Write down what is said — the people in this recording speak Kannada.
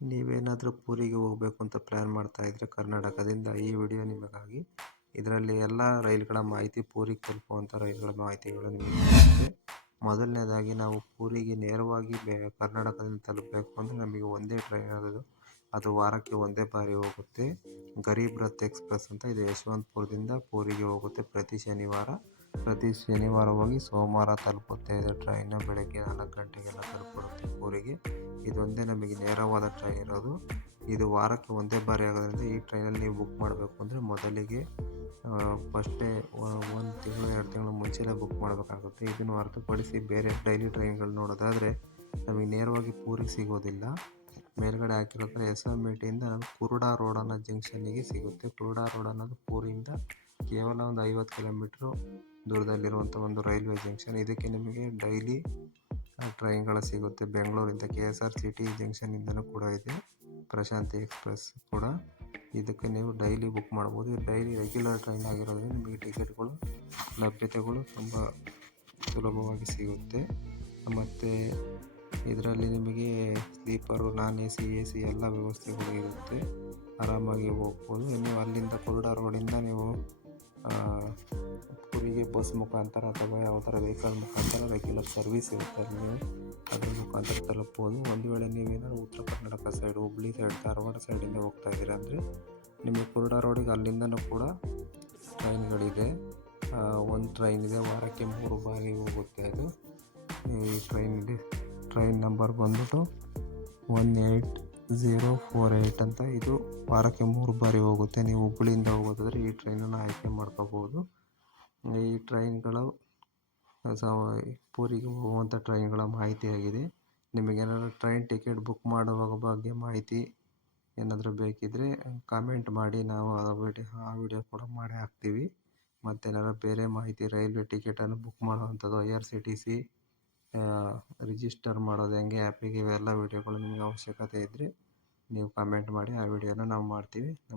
ನೀವೇನಾದರೂ ಪೂರಿಗೆ ಹೋಗಬೇಕು ಅಂತ ಪ್ಲ್ಯಾನ್ ಮಾಡ್ತಾ ಇದ್ದರೆ ಕರ್ನಾಟಕದಿಂದ ಈ ವಿಡಿಯೋ ನಿಮಗಾಗಿ. ಇದರಲ್ಲಿ ಎಲ್ಲ ರೈಲುಗಳ ಮಾಹಿತಿ, ಪೂರಿಗೆ ತಲುಪುವಂಥ ರೈಲುಗಳ ಮಾಹಿತಿಗಳು ನಿಮಗೆ ಸಿಗುತ್ತೆ. ಮೊದಲನೇದಾಗಿ ನಾವು ಪೂರಿಗೆ ನೇರವಾಗಿ ಕರ್ನಾಟಕದಿಂದ ತಲುಪಬೇಕು ಅಂದರೆ ನಮಗೆ ಒಂದೇ ಟ್ರೈನ್ ಇರೋದು. ಅದು ವಾರಕ್ಕೆ ಒಂದೇ ಬಾರಿ ಹೋಗುತ್ತೆ. ಗರೀಬ್ ರಥ್ ಎಕ್ಸ್‌ಪ್ರೆಸ್ ಅಂತ. ಇದು ಯಶವಂತಪುರದಿಂದ ಪೂರಿಗೆ ಹೋಗುತ್ತೆ ಪ್ರತಿ ಶನಿವಾರ ಹೋಗಿ ಸೋಮವಾರ ತಲುಪುತ್ತೆ. ಇದು ಟ್ರೈನ್ ಬೆಳಗ್ಗೆ 4 ಗಂಟೆಗೆಲ್ಲ ತಲುಪಿಬಿಡುತ್ತೆ ಪೂರಿಗೆ. ಇದೊಂದೇ ನಮಗೆ ನೇರವಾದ ಟ್ರೈನ್ ಇರೋದು. ಇದು ವಾರಕ್ಕೆ ಒಂದೇ ಬಾರಿ ಆಗೋದ್ರಿಂದ ಈ ಟ್ರೈನಲ್ಲಿ ನೀವು ಬುಕ್ ಮಾಡಬೇಕು ಅಂದರೆ ಮೊದಲಿಗೆ ಫಸ್ಟೇ 1 ತಿಂಗಳು 2 ತಿಂಗಳು ಮುಂಚೆನೇ ಬುಕ್ ಮಾಡಬೇಕಾಗುತ್ತೆ. ಇದನ್ನು ಹೊರತುಪಡಿಸಿ ಬೇರೆ ಡೈಲಿ ಟ್ರೈನ್ಗಳು ನೋಡೋದಾದರೆ ನಮಗೆ ನೇರವಾಗಿ ಪೂರಿಗೆ ಸಿಗೋದಿಲ್ಲ. ಮೇಲ್ಗಡೆ ಹಾಕಿರೋ ಎಸ್.ಎಂ.ಟಿಯಿಂದ ಕುರುಡಾ ರೋಡ್ ಅನ್ನೋ ಜಂಕ್ಷನ್ನಿಗೆ ಸಿಗುತ್ತೆ. ಕುರುಡಾ ರೋಡ್ ಅನ್ನೋದು ಪೂರಿಂದ ಕೇವಲ ಒಂದು 50 ಕಿಲೋಮೀಟ್ರು ದೂರದಲ್ಲಿರುವಂಥ ಒಂದು ರೈಲ್ವೆ ಜಂಕ್ಷನ್. ಇದಕ್ಕೆ ನಿಮಗೆ ಡೈಲಿ ಟ್ರೈನ್ಗಳು ಸಿಗುತ್ತೆ. ಬೆಂಗಳೂರಿಂದ KSRTC ಜಂಕ್ಷನ್ನಿಂದನೂ ಕೂಡ ಇದೆ. ಪ್ರಶಾಂತಿ ಎಕ್ಸ್‌ಪ್ರೆಸ್ ಕೂಡ. ಇದಕ್ಕೆ ನೀವು ಡೈಲಿ ಬುಕ್ ಮಾಡ್ಬೋದು. ಡೈಲಿ ರೆಗ್ಯುಲರ್ ಟ್ರೈನ್ ಆಗಿರೋದ್ರಿಂದ ನಿಮಗೆ ಟಿಕೆಟ್ಗಳು ಲಭ್ಯತೆಗಳು ತುಂಬ ಸುಲಭವಾಗಿ ಸಿಗುತ್ತೆ. ಮತ್ತು ಇದರಲ್ಲಿ ನಿಮಗೆ ಸ್ಲೀಪರು, ನಾನ್ AC, AC ಎಲ್ಲ ವ್ಯವಸ್ಥೆಗಳು ಇರುತ್ತೆ. ಆರಾಮಾಗಿ ಹೋಗ್ಬೋದು. ನೀವು ಅಲ್ಲಿಂದ ಕುರುಡಾ ರೋಡಿಂದ ನೀವು ಪುರಿಗೆ ಬಸ್ ಮುಖಾಂತರ ಅಥವಾ ಯಾವ ಥರ ವೆಹಿಕಲ್ ಮುಖಾಂತರ ರೆಗ್ಯುಲರ್ ಸರ್ವಿಸ್ ಇರುತ್ತೆ. ಅಲ್ಲಿ ನೀವು ಅದ್ರ ಮುಖಾಂತರ ತಲುಪ್ಬೋದು. ಒಂದು ವೇಳೆ ನೀವೇನಾದ್ರು ಉತ್ತರ ಕರ್ನಾಟಕ ಸೈಡ್, ಹುಬ್ಳಿ ಸೈಡ್, ಧಾರವಾಡ ಸೈಡಿಂದ ಹೋಗ್ತಾ ಇದ್ದೀರಾ ಅಂದರೆ ನಿಮಗೆ ಕುರುಡಾ ರೋಡಿಗೆ ಅಲ್ಲಿಂದನೂ ಕೂಡ ಟ್ರೈನ್ಗಳಿದೆ. ಒಂದು ಟ್ರೈನ್ ಇದೆ, ವಾರಕ್ಕೆ 3 ಬಾರಿ ಹೋಗುತ್ತೆ. ಅದು ಈ ಟ್ರೈನ್ ನಂಬರ್ ಬಂದ್ಬಿಟ್ಟು 18048 ಅಂತ. ಇದು ವಾರಕ್ಕೆ 3 ಬಾರಿ ಹೋಗುತ್ತೆ. ನೀವು ಹುಬ್ಬಳ್ಳಿಯಿಂದ ಹೋಗೋದಾದರೆ ಈ ಟ್ರೈನನ್ನು ಆಯ್ಕೆ ಮಾಡ್ಕೋಬೋದು. ಈ ಟ್ರೈನ್ಗಳು ಪೂರಿಗೆ ಹೋಗುವಂಥ ಟ್ರೈನ್ಗಳ ಮಾಹಿತಿಯಾಗಿದೆ. ನಿಮಗೇನಾದರೂ ಟ್ರೈನ್ ಟಿಕೆಟ್ ಬುಕ್ ಮಾಡುವ ಬಗ್ಗೆ ಮಾಹಿತಿ ಏನಾದರೂ ಬೇಕಿದ್ದರೆ ಕಾಮೆಂಟ್ ಮಾಡಿ, ನಾವು ಆ ವಿಡಿಯೋ ಕೂಡ ಮಾಡೇ ಹಾಕ್ತೀವಿ. ಮತ್ತೇನಾದ್ರು ಬೇರೆ ಮಾಹಿತಿ, ರೈಲ್ವೆ ಟಿಕೆಟನ್ನು ಬುಕ್ ಮಾಡುವಂಥದ್ದು, IRCTC ರಿಜಿಸ್ಟರ್ ಮಾಡೋದು ಹೆಂಗೆ ಆ್ಯಪಿಗೆ, ಇವೆಲ್ಲ ವಿಡಿಯೋಗಳು ನಿಮಗೆ ಅವಶ್ಯಕತೆ ಇದ್ದರೆ ನೀವು ಕಾಮೆಂಟ್ ಮಾಡಿ, ಆ ವಿಡಿಯೋನ ನಾವು ಮಾಡ್ತೀವಿ. ನಮಸ್ಕಾರ.